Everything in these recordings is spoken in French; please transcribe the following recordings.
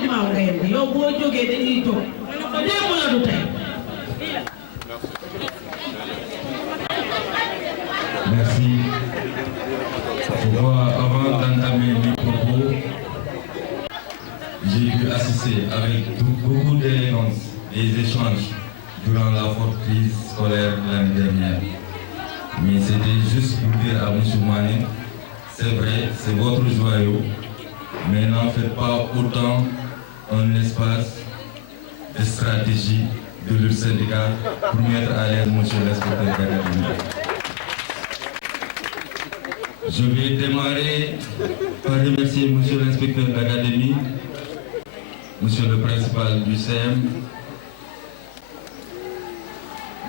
dimanche nga yem yow boo jógee dañuy jóg démb la du tey. Merci. Je vois, avant d'entamer mes propos, j'ai pu assister avec beaucoup d'élégance des échanges durant la forte crise scolaire de l'année dernière. Mais c'était juste pour dire à M. Mané, c'est vrai, c'est votre joyau, mais n'en faites pas autant un espace de stratégie de leur syndicat pour mettre à l'aise M. l'inspecteur d'académie. Je vais démarrer par remercier M. l'inspecteur d'académie, M. le principal du CM,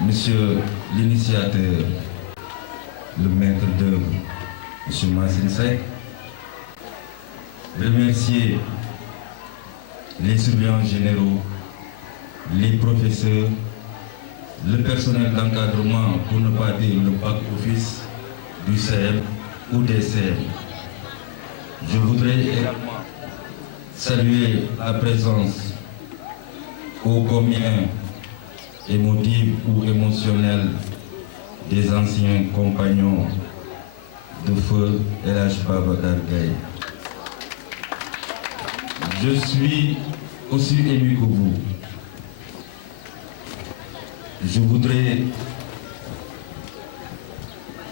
M. l'initiateur, le maître d'œuvre, M. Massine Seck, remercier les surveillants généraux, les professeurs, le personnel d'encadrement, pour ne pas dire le back-office du CM ou des CM. Je voudrais également saluer la présence ô combien émotive ou émotionnelle des anciens compagnons de feu El-Hadj Babacar Gaye. Je suis aussi ému que vous. Je voudrais,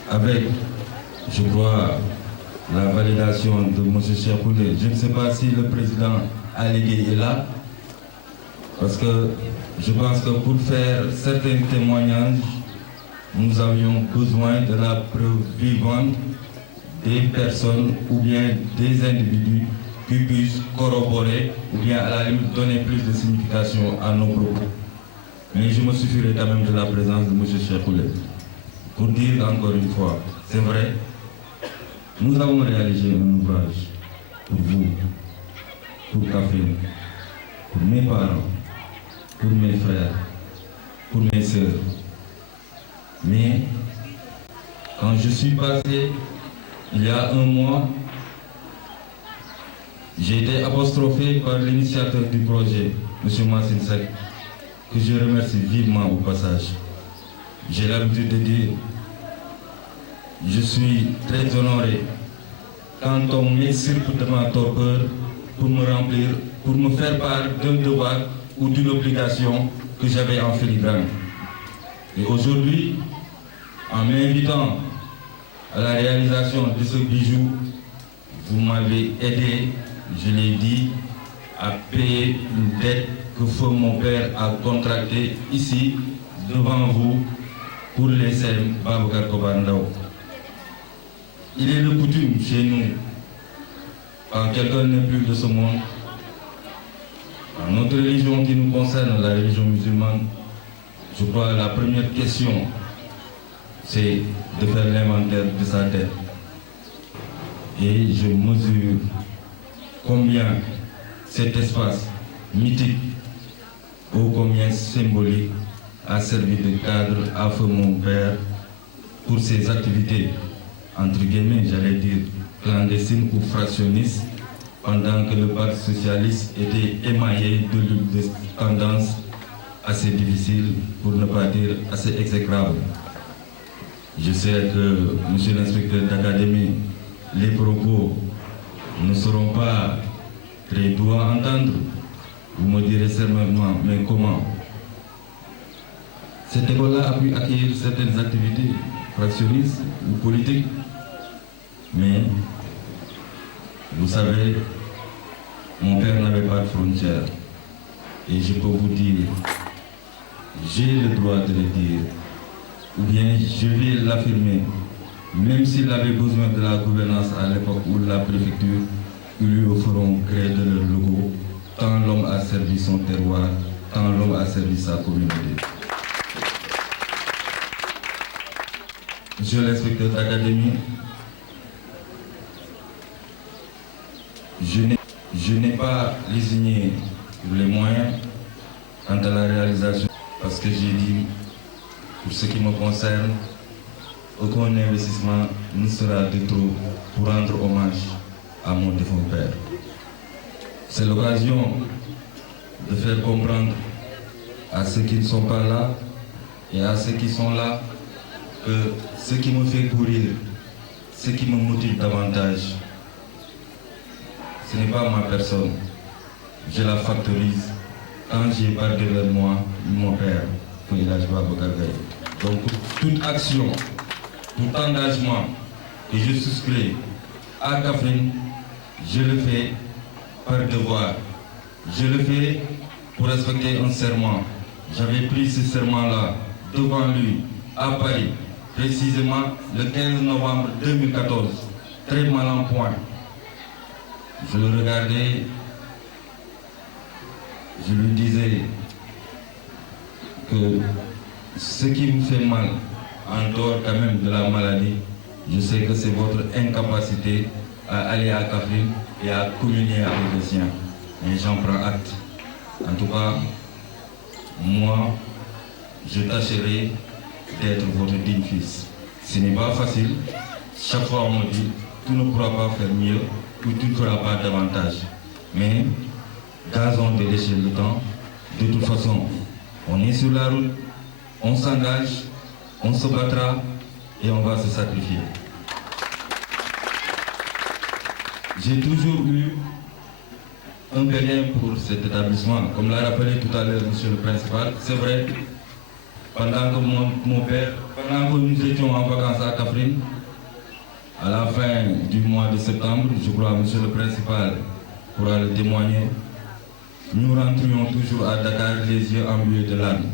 avec, je crois, la validation de M. Cheikhoulé, je ne sais pas si le président Aligué est là, parce que je pense que pour faire certains témoignages, nous avions besoin de la preuve vivante des personnes ou bien des individus qui puissent corroborer ou bien à la limite donner plus de signification à nos propos. Mais je me suffirai quand même de la présence de M. Cheikhoulé. Pour dire encore une fois, c'est vrai, nous avons réalisé un ouvrage pour vous, pour Kaffrine, pour mes parents, pour mes frères, pour mes sœurs. Mais quand je suis passé, il y a un mois, j'ai été apostrophé par l'initiateur du projet, M. Massine Seck, que je remercie vivement au passage. J'ai l'habitude de dire, je suis très honoré quand on m'extirpe de ma torpeur pour me remplir, pour me faire part d'un devoir ou d'une obligation que j'avais en filigrane. Et aujourd'hui, en m'invitant à la réalisation de ce bijou, vous m'avez aidé, je l'ai dit, à payer une dette que feu mon père a contractée ici, devant vous, pour les CM Babacar Toba Ndao. Il est de coutume chez nous, quand quelqu'un n'est plus de ce monde, dans notre religion qui nous concerne, la religion musulmane, je crois que la première question, c'est de faire l'inventaire de sa tête. Et je mesure combien cet espace mythique, ô combien symbolique, a servi de cadre à feu mon père pour ses activités, entre guillemets, j'allais dire, clandestines ou fractionnistes, pendant que le Parti socialiste était émaillé de luttes de tendances assez difficiles, pour ne pas dire assez exécrables. Je sais que, monsieur l'inspecteur d'académie, les propos ne seront pas très doux à entendre. Vous me direz certainement, mais comment? Cette école-là a pu accueillir certaines activités fractionnistes ou politiques, mais vous savez, mon père n'avait pas de frontières. Et je peux vous dire, j'ai le droit de le dire, ou bien je vais l'affirmer, même s'il avait besoin de la gouvernance à l'époque où la préfecture, ils lui feront créer de leur logo, tant l'homme a servi son terroir, tant l'homme a servi sa communauté. Monsieur l'inspecteur d'académie, je n'ai pas désigné les moyens quant à la réalisation, parce que j'ai dit, pour ce qui me concerne, aucun investissement ne sera de trop pour rendre hommage à mon défunt père. C'est l'occasion de faire comprendre à ceux qui ne sont pas là et à ceux qui sont là que ce qui me fait courir, ce qui me motive davantage, ce n'est pas ma personne. Je la factorise quand j'ai pas devant moi mon père, que il a joué à Bogargaï. Donc toute action, tout engagement que je souscris à Kaffrine, je le fais par devoir. Je le fais pour respecter un serment. J'avais pris ce serment-là devant lui à Paris, précisément le 15 novembre 2014, très mal en point. Je le regardais, je lui disais que ce qui me fait mal, en dehors quand même de la maladie, je sais que c'est votre incapacité à aller à Kaffrine et à communier avec les siens. Et j'en prends acte. En tout cas, moi, je tâcherai d'être votre digne fils. Ce n'est pas facile. Chaque fois on me dit, tu ne pourras pas faire mieux ou tu ne feras pas davantage. Mais, gazons de lécher le temps. De toute façon, on est sur la route, on s'engage, on se battra et on va se sacrifier. J'ai toujours eu un béguin pour cet établissement. Comme l'a rappelé tout à l'heure monsieur le principal, c'est vrai, pendant que mon père, pendant que nous étions en vacances à Kaffrine, à la fin du mois de septembre, je crois monsieur le principal pourra le témoigner, nous rentrions toujours à Dakar les yeux embués de larmes.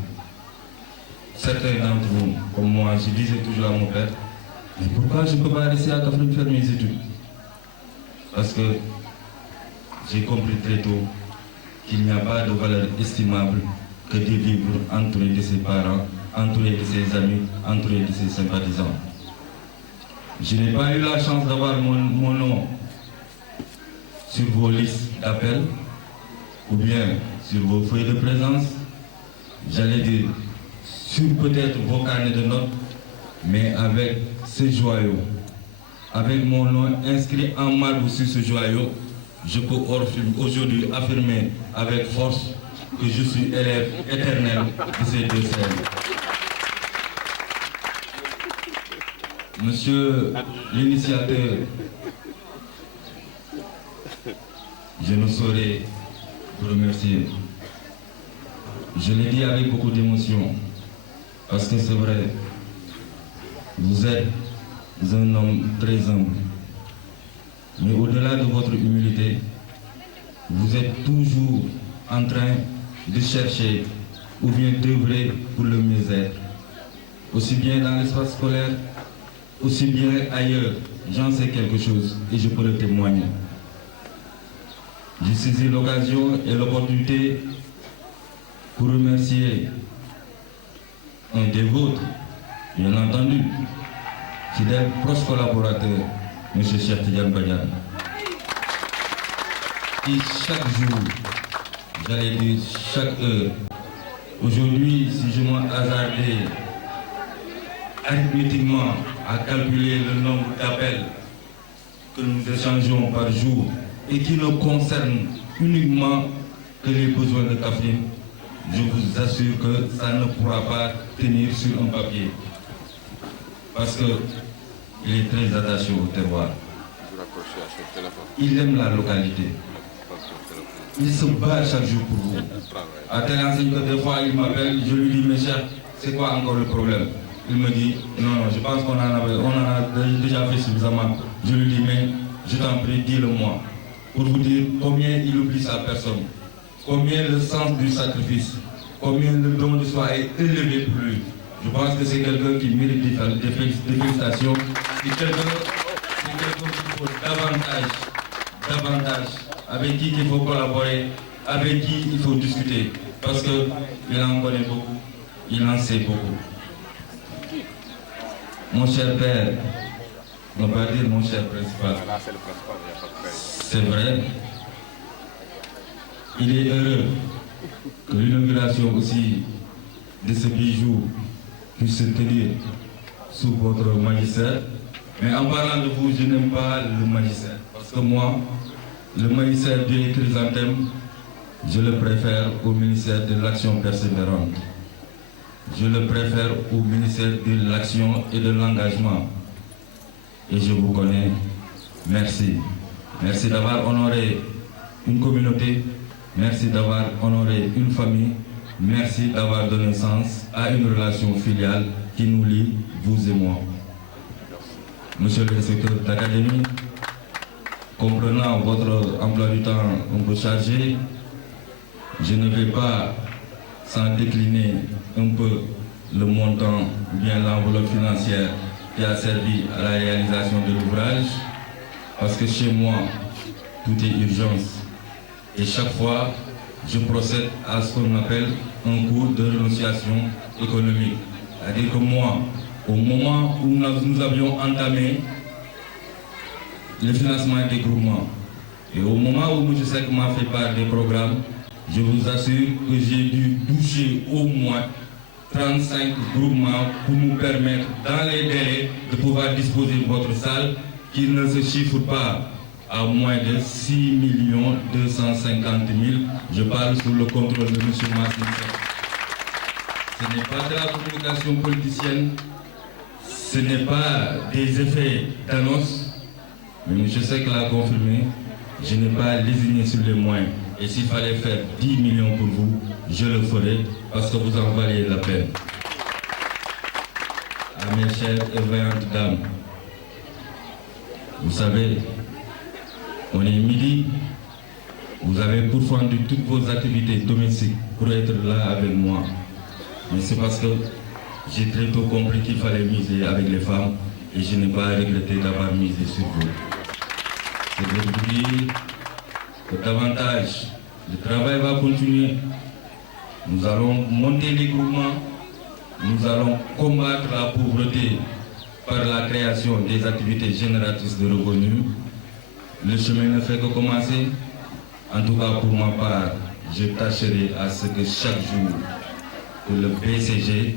Certains d'entre vous, comme moi, je disais toujours à mon père, mais pourquoi je ne peux pas rester à Kaffrine faire mes études? Parce que j'ai compris très tôt qu'il n'y a pas de valeur estimable que de vivre entouré de ses parents, entouré de ses amis, entouré de ses sympathisants. Je n'ai pas eu la chance d'avoir mon nom sur vos listes d'appels ou bien sur vos feuilles de présence, j'allais dire sur peut-être vos carnets de notes, mais avec ces joyaux, avec mon nom inscrit en marbre sur ce joyau, je peux aujourd'hui affirmer avec force que je suis élève éternel de ces deux scènes. Monsieur l'initiateur, je ne saurais vous remercier. Je l'ai dit avec beaucoup d'émotion, parce que c'est vrai, vous êtes un homme très humble. Mais au-delà de votre humilité, vous êtes toujours en train de chercher ou bien d'œuvrer pour le mieux-être. Aussi bien dans l'espace scolaire, aussi bien ailleurs, j'en sais quelque chose et je peux le témoigner. J'ai saisi l'occasion et l'opportunité pour remercier un des vôtres, bien entendu, fidèle proche collaborateur, M. Cheikh Tidiane Badiane, qui chaque jour, j'allais dire chaque heure, aujourd'hui, si je m'en hasardais arithmétiquement à calculer le nombre d'appels que nous échangeons par jour et qui ne concernent uniquement que les besoins de Kaffrine, je vous assure que ça ne pourra pas tenir sur un papier. Parce qu'il est très attaché au terroir. Il aime la localité. Il se bat chaque jour pour vous. À tel enseigne que des fois il m'appelle, je lui dis, mes chers, c'est quoi encore le problème? Il me dit, non, je pense qu'on en a déjà fait suffisamment. Je lui dis, mais je t'en prie, dis-le-moi. Pour vous dire combien il oublie sa personne, combien le sens du sacrifice, combien le don de soi est élevé pour lui. Je pense que c'est quelqu'un qui mérite des félicitations. C'est quelqu'un qu'il faut davantage, avec qui il faut collaborer, avec qui il faut discuter. Parce qu'il en connaît beaucoup, il en sait beaucoup. Mon cher père, on va dire mon cher principal, c'est vrai, il est heureux que l'inauguration aussi de ce bijou puisse se tenir sous votre magistère. Mais en parlant de vous, je n'aime pas le magistère. Parce que moi, le magistère du chrysanthème, je le préfère au ministère de l'Action persévérante. Je le préfère au ministère de l'Action et de l'Engagement. Et je vous connais. Merci. Merci d'avoir honoré une communauté. Merci d'avoir honoré une famille. Merci d'avoir donné sens à une relation filiale qui nous lie, vous et moi. Monsieur le inspecteur d'académie, comprenant votre emploi du temps un peu chargé, je ne vais pas, sans décliner un peu le montant ou bien l'enveloppe financière qui a servi à la réalisation de l'ouvrage, parce que chez moi, tout est urgence. Et chaque fois, je procède à ce qu'on appelle un cours de renonciation économique. C'est-à-dire que moi, au moment où nous avions entamé le financement des groupements, et au moment où je sais que m'a fait part des programmes, je vous assure que j'ai dû toucher au moins 35 groupements pour nous permettre, dans les délais, de pouvoir disposer de votre salle qui ne se chiffre pas à moins de 6 250 000. Je parle sous le contrôle de M. Massine. Ce n'est pas de la communication politicienne, ce n'est pas des effets d'annonce, mais M. Seck l'a confirmé, je n'ai pas lésiné sur les moyens. Et s'il fallait faire 10 millions pour vous, je le ferai parce que vous en valiez la peine. À mes chères et vaillantes dames, vous savez, on est midi, vous avez pourfendu toutes vos activités domestiques pour être là avec moi. Mais c'est parce que j'ai très tôt compris qu'il fallait miser avec les femmes et je n'ai pas regretté d'avoir misé sur vous. C'est de vous dire que davantage, le travail va continuer. Nous allons monter les groupements, nous allons combattre la pauvreté par la création des activités génératrices de revenus. Le chemin ne fait que commencer. En tout cas, pour ma part, je tâcherai à ce que chaque jour, que le BCG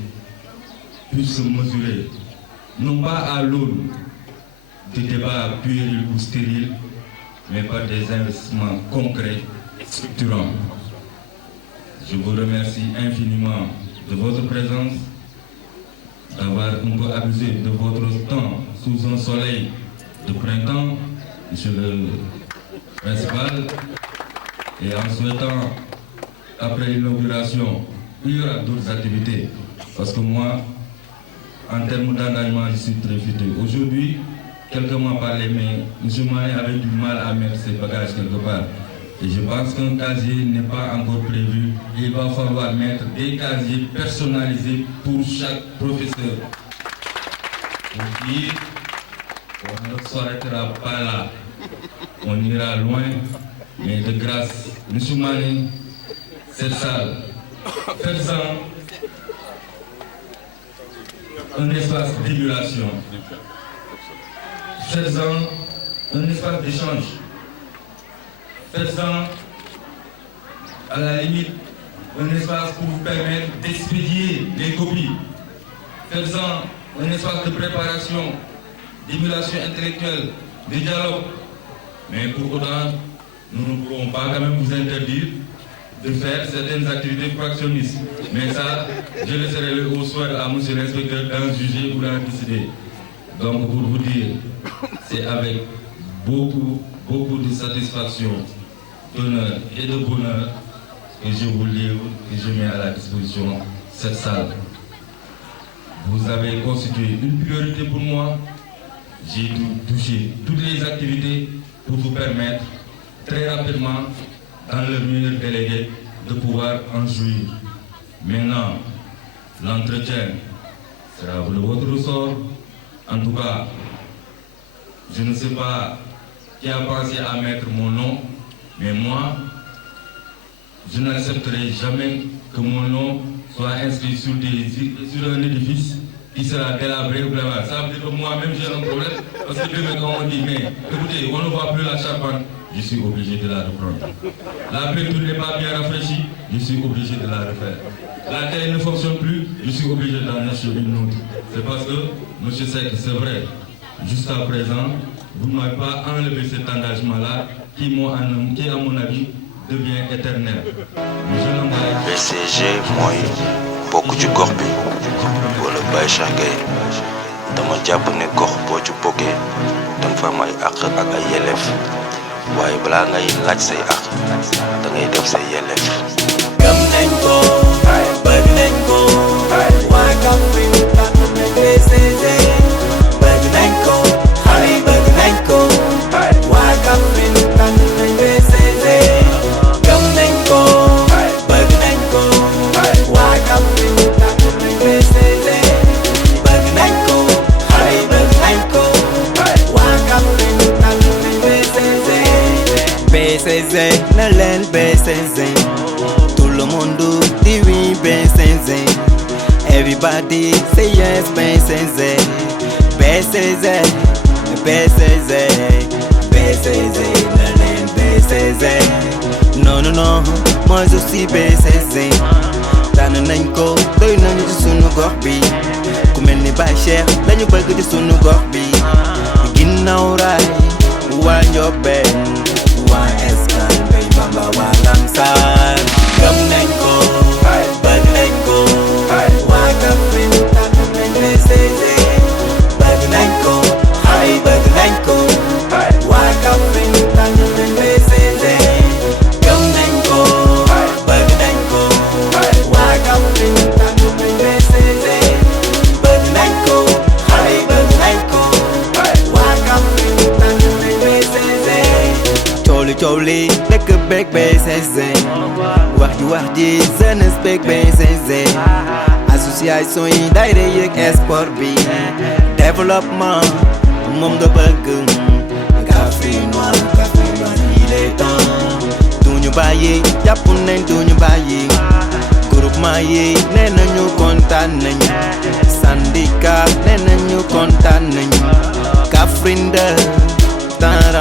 puisse se mesurer, non pas à l'aune de débats puérils ou stériles, mais par des investissements concrets et structurants. Je vous remercie infiniment de votre présence, d'avoir un peu abusé de votre temps sous un soleil de printemps, monsieur le principal, et en souhaitant, après l'inauguration, il y aura d'autres activités, parce que moi, en termes d'engagement, je suis très fidèle. Aujourd'hui, quelqu'un m'a parlé, mais M. Mané avait du mal à mettre ses bagages quelque part. Et je pense qu'un casier n'est pas encore prévu. Il va falloir mettre des casiers personnalisés pour chaque professeur. Pour dire qu'on ne s'arrêtera pas là. On ira loin, mais de grâce, M. Mané, cette salle, faites-en un espace d'émulation. Faites-en un espace d'échange. Faites-en, à la limite, un espace pour vous permettre d'expédier les copies. Faites-en un espace de préparation, d'émulation intellectuelle, de dialogue. Mais pour autant, nous ne pourrons pas quand même vous interdire de faire certaines activités fractionnistes. Mais ça, je laisserai le haut soin à M. l'inspecteur d'en juger ou d'en décider. Donc pour vous dire, c'est avec beaucoup de satisfaction, d'honneur et de bonheur que je vous livre et je mets à la disposition cette salle. Vous avez constitué une priorité pour moi. J'ai touché toutes les activités pour vous permettre très rapidement, dans le meilleur délégué, de pouvoir en jouir. Maintenant, l'entretien sera de votre ressort. En tout cas, je ne sais pas qui a pensé à mettre mon nom, mais moi, je n'accepterai jamais que mon nom soit inscrit sur un édifice qui sera délabré ou blabla. Ça veut dire que moi-même j'ai un problème, parce que demain quand on dit, mais écoutez, on ne voit plus la charpente, je suis obligé de la reprendre. La peinture n'est pas bien rafraîchie, je suis obligé de la refaire. La télé ne fonctionne plus, je suis obligé d'en acheter une autre. C'est parce que, M. Seck, c'est vrai, jusqu'à présent, vous ne m'avez pas enlevé cet engagement-là qui à mon avis devient éternel. BCG mooy bokk ci gox bi wala Baye Cheikh Gueye dama jàpp ne gox boo ci bokkee danga fa am ay àq ak ay yelleef waaye balaa ngay laaj say àq da ngay def say yelleef. gëm nañ ko bëgg nañ ko waa Kaffrine tànn nañ BCG bëgg nañ ko xale yi bëgg nañ ko waa Kaffrine tànn nañ BCG gëm nañ ko bëgg nañ ko waa Kaffrine tànn nañ BCG bëgg nañ ko xale yi bëgg nañ ko waa Kaffrine tànn nañ BCG. BCG na leen BCG. Tout le monde dit oui, BCG. Everybody say yes, BCG. BCG, BCG, BCG, BCG. Non, non, non, moi je suis BCG. Tànn nañ ko doy nañu ci sunu gox bi ku mel ni Baye Cheikh lañu bëgg ci sunu gox bi ginnaaw raay waa Ndiobène waa Escale Bay Bamba waa Lansar. gëm nañ ko bëgg nañ ko waa Kaffrine tànn nañ BCG bëgg nañ ko xale yi bëgg nañ ko waa Kaffrine tànn nañ BCG gëm nañ ko bëgg nañ ko waa Kaffrine tànn nañ BCG bëgg nañ ko xale yi bëgg nañ ko waa Kaffrine tànn nañ BCG. coow li dëkk beeg BCG wax ji jeunesse beeg BCG association yi daayira yeeg sport bi développement moom nga bëgg Kaffrine il est temps duñu bàyyi jàpp nañ duñu bàyyi groupement yi nee nañu kontaan nañu syndicat nee nañu kontaan nañu Kaffrine de temps